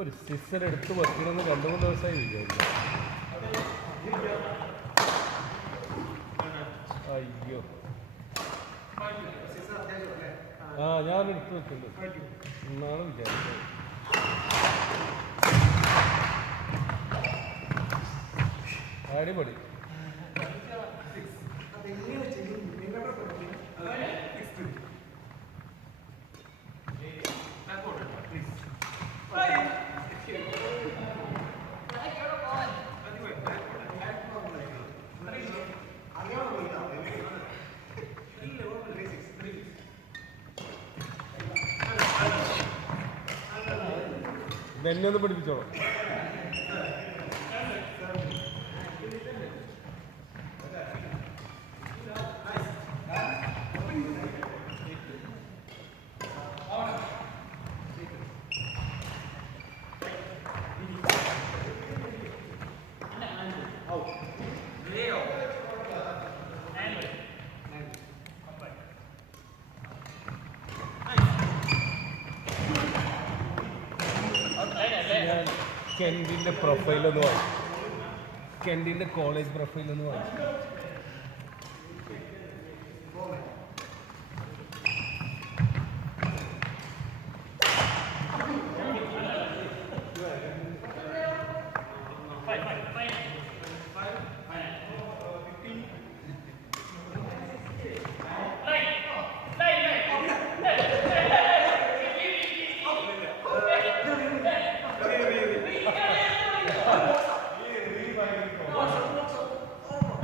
ഒരു സിസർ എടുത്ത് വെക്കണമെന്ന് 2-3 ദിവസമായി വിചാരിച്ചു. അയ്യോ ഞാൻ എടുത്ത് വെക്കുന്നുണ്ട് എന്നാണ് വിചാരിച്ചത്. അടിപൊളി. എന്നെ ഒന്ന് പഠിപ്പിച്ചോളാം. ഞാൻ കെൻഡിൻ്റെ പ്രൊഫൈലൊന്ന് വായിച്ചു. കെൻഡിൻ്റെ കോളേജ് പ്രൊഫൈലൊന്ന് വായിച്ചു.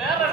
വേറെ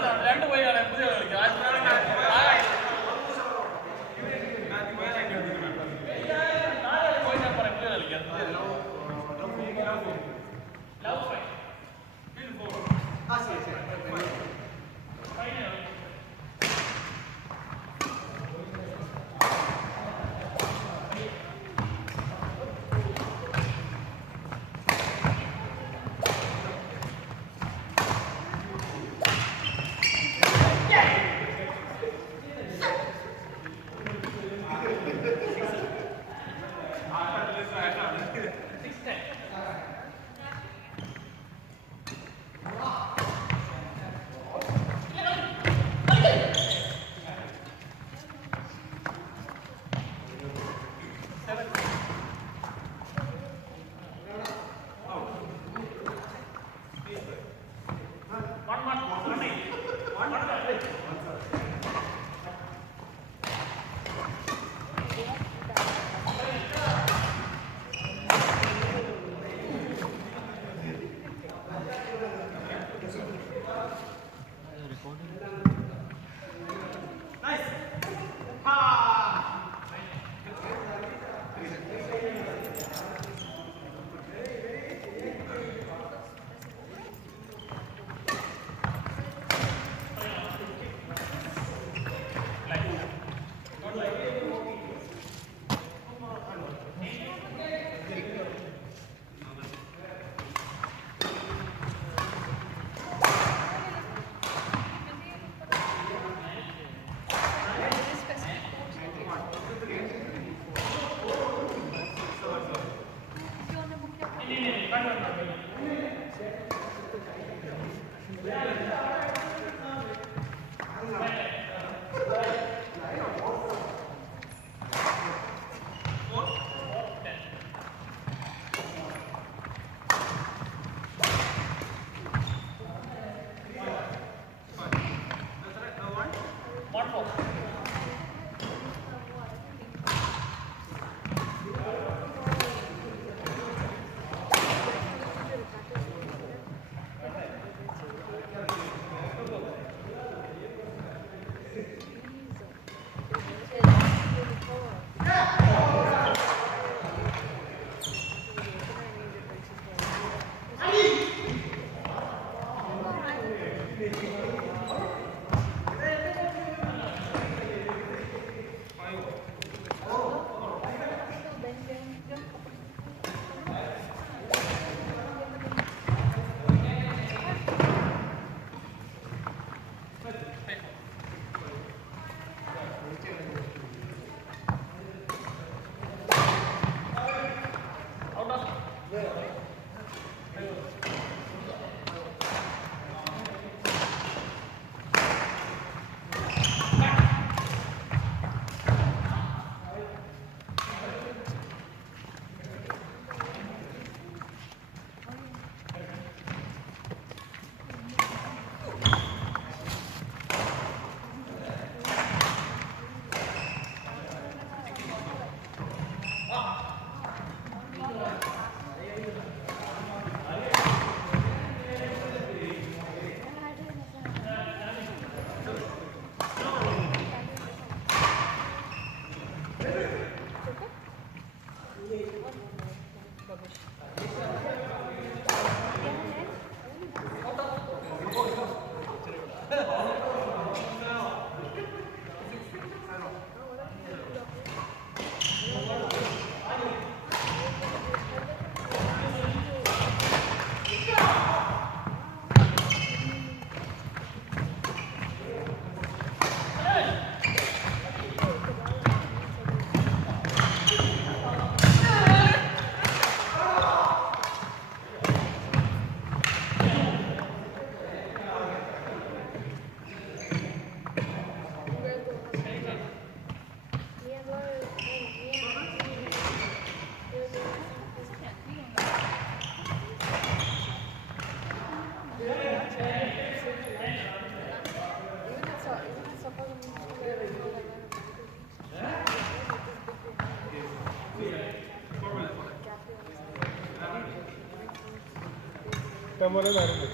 ഇഷ്ടംപോലെ നേരമുണ്ട്,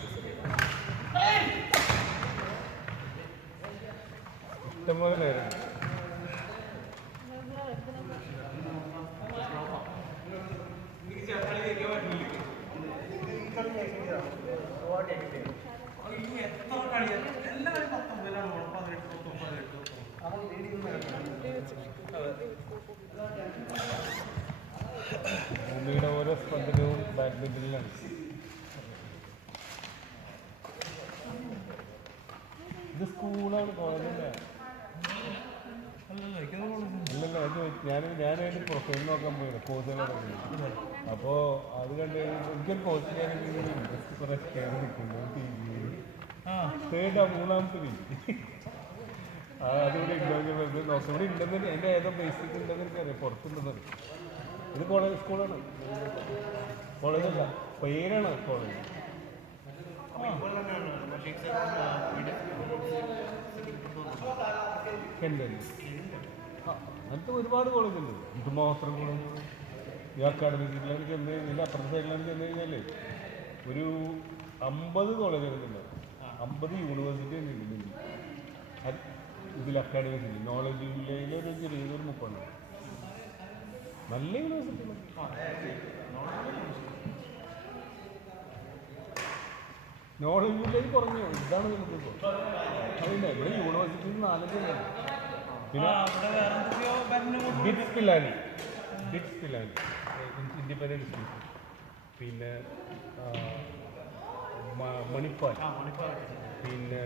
ഇഷ്ടംപോലെ നേരമുണ്ട്. ഭൂമിയുടെ ഓരോ സ്പന്ദനവും ബാഡ്മിൻ്റണിലാണ്. ഇത് സ്കൂളാണ്, കോളേജല്ല. അല്ലല്ലോ, ഞാനായിട്ട് പ്രൊഫൈൽ നോക്കാൻ പോയത് കോഴ്സുകളൊക്കെ. അപ്പോൾ അത് കണ്ട് എനിക്കൊരു കോഴ്സ് ഞാൻ ഇൻട്രസ്റ്റ് കുറേ കയറി നിൽക്കുന്നു. മൂന്നാമത്തെ വീക്ക് അതുകൂടെ ഉണ്ടോ നോക്കാം. ഇവിടെ ഉണ്ടെന്ന് എൻ്റെ ഏതോ ബേസിക് ഉണ്ടെന്ന് എനിക്കറിയാം, പുറത്തുണ്ടെന്ന് അറിയാം. ഇത് കോളേജ് സ്കൂളാണ്, കോളേജല്ല, പേരാണ് കോളേജ്. അങ്ങനത്തെ ഒരുപാട് കോളേജുണ്ട്. ഇത് മാത്രം കോളേജ് ഈ അക്കാഡമിക്കിലാണ് ചെന്ന് കഴിഞ്ഞാൽ, അപ്പുറത്തെ സൈഡിലാണ് ചെന്ന് കഴിഞ്ഞാൽ ഒരു 50 കോളേജുകളുണ്ട്, 50 യൂണിവേഴ്സിറ്റി ഉണ്ട് ഇതിൽ. അക്കാഡമിക്കിൽ നോളജ് ജില്ലയിൽ ഒരു ചെറിയൊരു 30 നല്ല യൂണിവേഴ്സിറ്റി. നോളജ് ജില്ലയിൽ കുറഞ്ഞു, ഇതാണ് നമുക്കിപ്പോൾ. അതില്ല, ഇവിടെ യൂണിവേഴ്സിറ്റിയിൽ 4 പിന്നെ ബിറ്റ്സ് പിലാനി ഇൻഡിപെൻഡൻസ് ഇൻസ്റ്റിറ്റ്യൂട്ട്, പിന്നെ മണിപ്പാൽ, പിന്നെ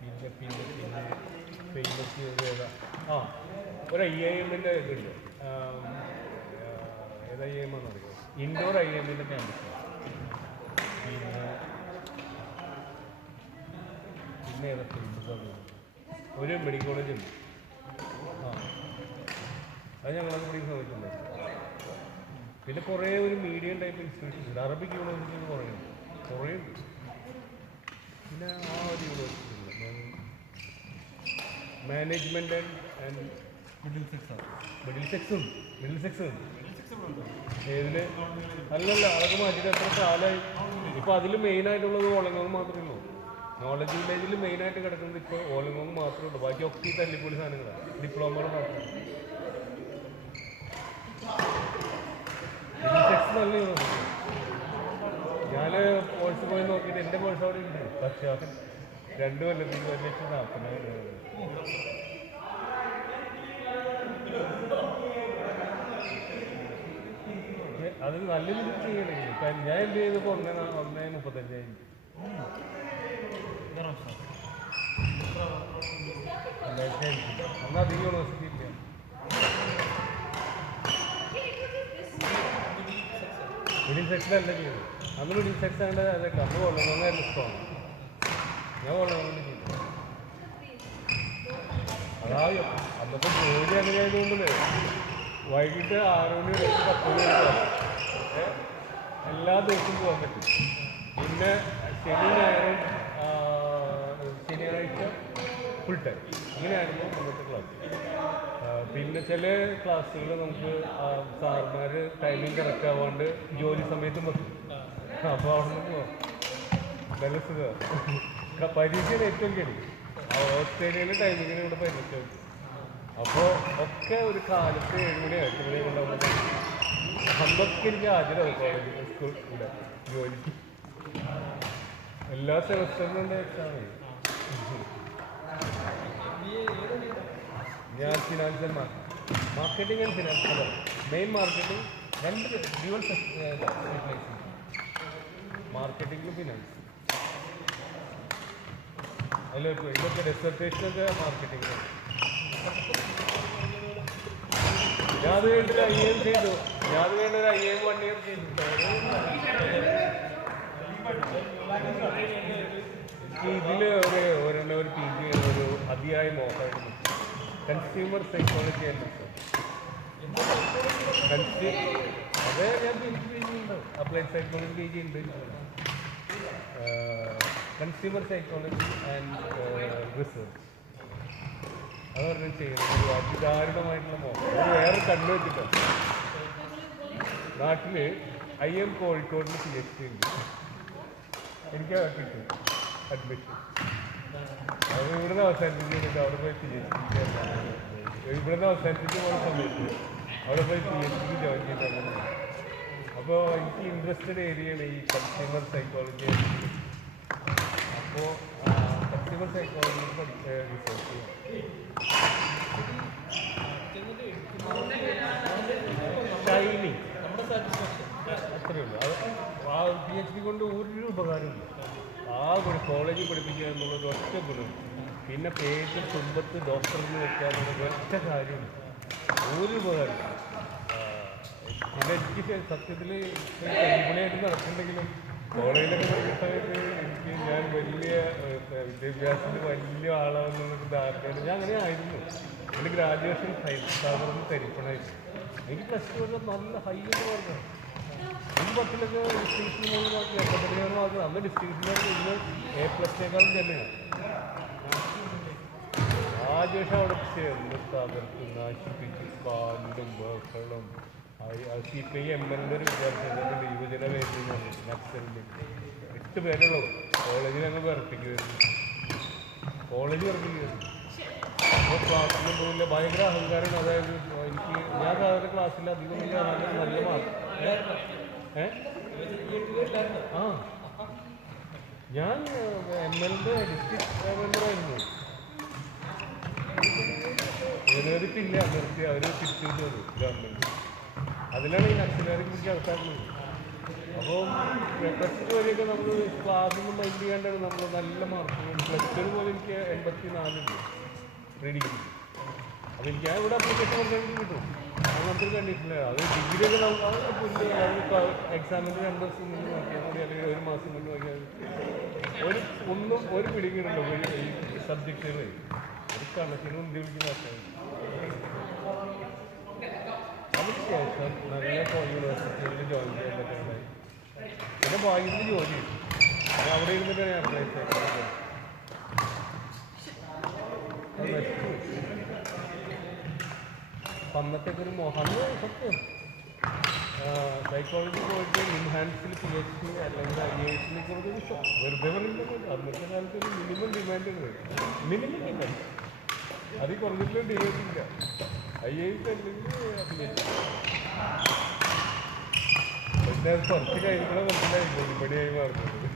പിന്നെ പിന്നെ പിന്നെ ഫേമസ് ഒരു IIM-ൻ്റെ ഇതുണ്ട്. ഏത് IIM എന്നറിയോ? ഇൻഡോർ IIM-ൻ്റെ ക്യാമ്പസ്. പിന്നെ ഏതൊക്കെ ഒരു മെഡിക്കൽ കോളേജ് ഉണ്ട്. അത് ഞങ്ങളൊക്കെ പഠിക്കുന്ന സമയത്തുണ്ട്. പിന്നെ കുറേ ഒരു മീഡിയം ടൈപ്പ് ഇൻസ്റ്റിറ്റ്യൂഷൻ ഉണ്ട്. അറബിക് യൂണിവേഴ്സിറ്റി കുറേ ഉണ്ട്. പിന്നെ ആ ഒരു യൂണിവേഴ്സിറ്റി ഉണ്ട്, മാനേജ്മെൻറ്റ് ആൻഡ് മിഡിൽ സെക്സും ഏതിൽ അല്ലല്ല, അതൊക്കെ മാറ്റിയിട്ട് എത്ര കാലമായി. ഇപ്പോൾ അതിൽ മെയിനായിട്ടുള്ളത് ഓളങ്ങോങ് മാത്രമേ ഉള്ളൂ. നോളജ് വില്ലേജിൽ മെയിനായിട്ട് കിടക്കുന്നത് ഇപ്പോൾ ഓളങ്ങോങ് മാത്രമേ ഉള്ളൂ. ബാക്കി ഒക്കെ തല്ലിപ്പൊളി സാധനങ്ങളാണ്, ഡിപ്ലോമകൾ മാത്രം. മിഡിൽ സെക്സ് നല്ല യൂണിവേഴ്സിറ്റി. ഞാൻ കോഴ്സ് പോയി നോക്കിയിട്ട് എൻ്റെ കോഴ്സ് അവിടെ ഉണ്ട്, പക്ഷേ 2 കൊല്ലത്തിൽ 1,40,000. അത് നല്ല രീതിയിൽ ചെയ്യണമെങ്കിൽ ഞാൻ എന്ത് ചെയ്തപ്പോൾ 1,35,000. അന്ന് അധികം യൂണിവേഴ്സിറ്റി ഇല്ല. മിഡിൽ സെക്ഷനല്ല ചെയ്തു. അന്ന് മിഡിൽ സെക്ഷൻ ആണ് അതൊക്കെ. അന്ന് കൊള്ളണമെന്നായിരുന്നു ഇഷ്ടമാണ്. ഞാൻ കൊള്ളണമെന്ന് ചെയ്തു. അതായോ അന്നത്തെ ജോലി അങ്ങനെ ആയതുകൊണ്ട് വൈകിട്ട് 6 മണി വരെ 10 മണി വരെ എല്ലാ ദിവസവും പോകാൻ പറ്റും. പിന്നെ ശനിയാഴ്ച ഫുൾ ടൈം ഇങ്ങനെയായിരുന്നു അന്നത്തെ ക്ലാസ്. പിന്നെ ചില ക്ലാസ്സുകൾ നമുക്ക് സാർമാർ ടൈമിംഗ് കറക്റ്റ് ആവാണ്ട് ജോലി സമയത്തും വെക്കും. അപ്പോൾ അവിടെ നിന്ന് പോവാം, നല്ല സുഖമാണ്. പരീക്ഷയാണ് ഏറ്റവും കേടി. ഓസ്ട്രേലിയയിലെ ടൈമിങ്ങിന് ഇവിടെ പരീക്ഷ വെക്കും. അപ്പോൾ ഒക്കെ ഒരു കാലത്ത് 7 മണി 8 മണി കൊണ്ടാകുമ്പോൾ അന്നൊക്കെ എനിക്ക് ഹാജരാകും കോളേജിൽ സ്കൂൾ ഇവിടെ ജോലിക്ക്. എല്ലാ സെമസ്റ്ററിനും ഉണ്ട് എക്സാം. ഞാൻ financial marketing and financial main marketing 2 dual specialisation, മാർക്കറ്റിംഗിലും ഫിനാൻസ്. അതിലൊക്കെ ഇതൊക്കെ ഡെസർട്ടേഷനൊക്കെ മാർക്കറ്റിംഗ്. ഞാൻ അത് വേണ്ടൊരു IIM ചെയ്തു. ഒരു IIM 1 year ചെയ്തു. ഇതിൽ ഒരു PG ഒരു അതിയായ മോഹമായിരുന്നു. കൺസ്യൂമർ സൈക്കോളജി ആൻഡ് അത് ഞാൻ PG ഉണ്ട്. അപ്ലൈഡ് സൈക്കോളജി PG ഉണ്ട്. കൺസ്യൂമർ സൈക്കോളജി ആൻഡ് റിസർച്ച് അത് പറഞ്ഞ് ചെയ്യുന്നത് ഒരു അതിദാരുണമായിട്ടുള്ള മോഹം. അത് വേറെ കണ്ണു വെച്ചിട്ടാണ്. നാട്ടിൽ IIM കോഴിക്കോടിന് PhD ഉണ്ട്. എനിക്ക് കിട്ടും അഡ്മിഷൻ. അത് ഇവിടുന്ന് അവസാനിപ്പിച്ചിട്ട് അവിടെ പോയി PhD ഇവിടുന്ന് അവസാനിപ്പിച്ച് പോകുന്ന സമയത്ത് അവിടെ പോയി PhD ജോയിൻ ചെയ്തങ്ങനെ. അപ്പോൾ എനിക്ക് ഇൻട്രസ്റ്റഡ് ഏരിയയാണ് ഈ കൺസ്യൂമർ സൈക്കോളജി. അപ്പോൾ കൺസ്യൂമർ സൈക്കോളജി റിസർച്ച് ചെയ്യാം. ഷൈനിങ് അത്രയേ ഉള്ളൂ. ആ PhD കൊണ്ട് ഒരു ഉപകാരമില്ല. ഒരു കോളേജിൽ പഠിപ്പിക്കുക എന്നുള്ളത് ഒറ്റ ഗുണം. പിന്നെ പേര് തുമ്പത്ത് ഡോക്ടറിന് വെക്കുക എന്നുള്ളത് ഒറ്റ കാര്യമില്ല, ഒരു ഉപകാരം. പിന്നെ എനിക്ക് സത്യത്തിൽ അടിപൊളിയായിട്ട് നടക്കുന്നുണ്ടെങ്കിലും കോളേജിലൊക്കെ പഠിക്കുന്ന സമയത്ത് ഞാൻ വലിയ വിദ്യാഭ്യാസത്തിൽ വലിയ ആളാണെന്നുള്ളൊരു ധാരണയാണ്. ഞാൻ അങ്ങനെ ആയിരുന്നു. എൻ്റെ ഗ്രാജുവേഷൻ സാധാരണ തരിപ്പണായിരുന്നു. എനിക്ക് +2 വരെ നല്ല ഹൈ എന്ന് പറഞ്ഞത്. ഈ 10ലൊക്കെ ഡിസ്റ്റിങ്ഷന് മാർക്ക് 80 മാർക്ക്. അന്ന് ഡിസ്റ്റിങ്ഷനാണ് ഇന്ന് A+നേക്കാളും തന്നെയാണ്. ഗ്രാജുവേഷൻ അവിടെ ചേർന്ന് തകർത്ത് നശിപ്പിച്ച് പാലും മക്കളും CPI MLൻ്റെ ഒരു വിദ്യാർത്ഥി യുവജന വേദി നക്സലിൻ്റെ 8 പേരുള്ളത്. കോളേജിൽ ഞങ്ങൾ വിറപ്പിക്കുമായിരുന്നു. അപ്പോൾ ക്ലാസ്സിലും പോയില്ല. ഭയങ്കര അഹങ്കാരമാണ്. അതായത് എനിക്ക് ഞാൻ സാധാരണ ക്ലാസ്സിൽ അധികം നല്ല മാർക്ക്. ഞാൻ MLൻ്റെ ഡിസ്ട്രിക്ട് മെമ്പറായിരുന്നു. ഏറിയിട്ടില്ല, നിർത്തി അവർ തിരിച്ചു വന്നു ഗവൺമെൻറ്. അതിലാണ് ഈ നക്സലുകാരെ കുറിച്ച് നടത്താറുള്ളത്. അപ്പോൾ +2 വരെയൊക്കെ നമ്മൾ ക്ലാസ്സൊന്നും മൈൻഡ് ചെയ്യാണ്ടാണ് നമ്മൾ നല്ല മാർക്ക്. +2 പോലെ എനിക്ക് 84 ഉണ്ട് റീഡിങ്. അപ്പോൾ എനിക്ക് ഇവിടെ അപ്ലിക്കേഷൻ കൊടുക്കാൻ എനിക്ക് കിട്ടും. അങ്ങനത്തെ കണ്ടിട്ടില്ല. അത് ഡിഗ്രിയൊക്കെ നമുക്ക് എക്സാമിൻ്റെ 2 ദിവസം മുന്നേ നോക്കിയാൽ മതി, അല്ലെങ്കിൽ 1 മാസം മുന്നേ നോക്കിയാൽ ഒരു പിടിക്കുന്നുണ്ടോ ഈ സബ്ജക്റ്റുകൾ. ഒരു കണക്കിന് മുന്തി വിളിക്കുന്ന ആൾക്കാർ. അതിനുശേഷം നല്ല യൂണിവേഴ്സിറ്റികളിൽ ജോയിൻ ചെയ്യാൻ പറ്റുന്നത്. പിന്നെ ഭാഗ്യത്തിൽ ജോലി കിട്ടും. അവിടെ ഇരുന്നിട്ടാണ് ഞാൻ അപ്ലൈ ചെയ്തത്. അന്നത്തേക്ക് ഒരു മോഹം സത്യം. സൈക്കോളജി പോയിട്ട് ഇൻഹാൻസിൽ PhD അല്ലെങ്കിൽ IISനെ കുറിച്ച് വെറുതെ പറയുന്നത്. അന്നത്തെ കാലത്ത് ഒരു മിനിമം ഡിമാൻഡ് ഉണ്ട്. മിനിമം ഡിമാൻഡ് അതിൽ കുറഞ്ഞിട്ടും ഡിമാൻഡ് ഇല്ല. IIS അല്ലെങ്കിൽ PhD. പക്ഷേ അത് കുറച്ച് കഴിഞ്ഞാൽ മനസ്സിലായില്ല ഇവിടെയായി മാറുന്നത്.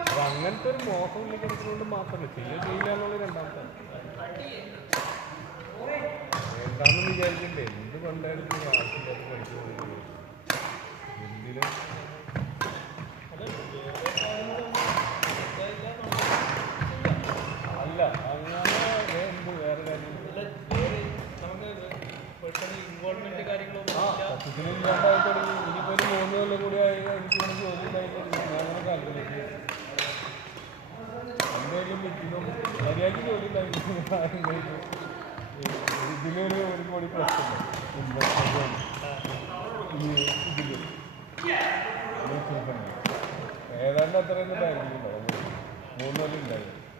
അപ്പം അങ്ങനത്തെ ഒരു മോഹം കിടക്കുന്നതുകൊണ്ട് മാത്രമല്ല, ചെയ്യില്ല എന്നുള്ള രണ്ടാമത്തെ. വേണ്ടാന്ന് വിചാരിക്കണ്ടേ? എന്ത് കൊണ്ടായിരുന്നു ആവശ്യമില്ലാത്ത പഠിക്കുന്നത്? എന്തിനും അല്ല അങ്ങനെ എന്ത് വേറെ കാര്യം സത്യത്തിന് ഇല്ലാണ്ടായി തുടങ്ങി. ഇനിയിപ്പോൾ ഒരു 3 കൊല്ലം കൂടി ആയി എനിക്ക് ജോലി ഉണ്ടായിട്ട് ഞാനങ്ങനെ കാൽക്കുലേറ്റ് ചെയ്തു. എന്തായാലും ഇതിനും മര്യാദയ്ക്ക് ജോലി ഉണ്ടായിരുന്നു. ഇതിലൊരു 1 കോടി പ്ലസ് ഉണ്ട് ഇതിൽ മ്യൂച്വൽ ഫണ്ട്. ഏതാണ്ട് അത്രയൊന്നും ബാങ്കിലുണ്ടാവും. 3 കൊല്ലം ഉണ്ടായിരുന്നു.